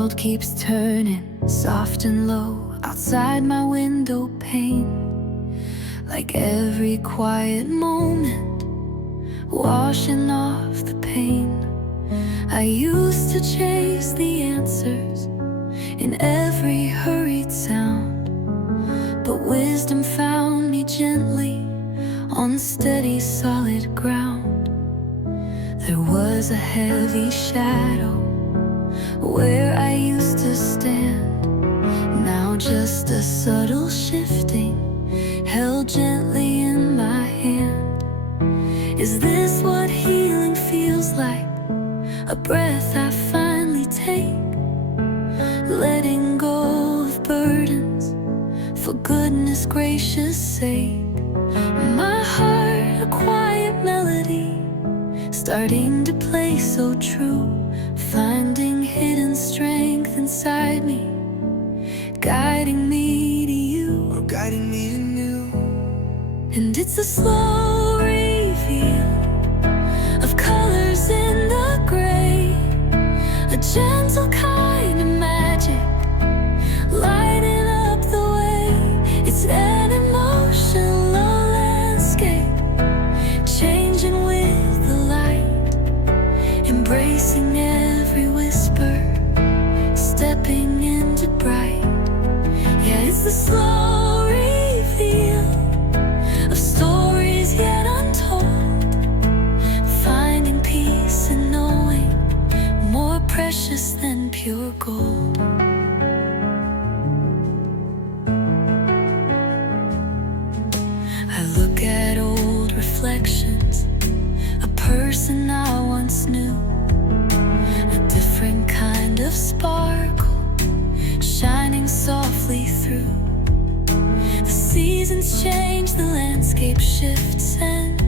world keeps turning, soft and low, outside my window pane. Like every quiet moment, washing off the pain. I used to chase the answers in every hurried sound, but wisdom found me gently on steady solid ground. There was a heavy shadow where I used to stand, now just a subtle shifting held gently in my hand. Is this what healing feels like? A breath I finally take, letting go of burdens for goodness gracious sake. My heart a quiet melody, starting to play so true, finding hidden strength inside me, guiding me to you, or guiding me to you. And it's a slow reveal of colors in the gray, a gentle kind of magic lighting up the way. It's an emotional landscape, changing with the light, embracing every whisper, stepping into bright. Yeah, it's the slow reveal of stories yet untold, finding peace and knowing more precious than pure gold. I look at old reflections, a person I once knew, a different kind of sparkle shining softly through. The seasons change, the landscape shifts, and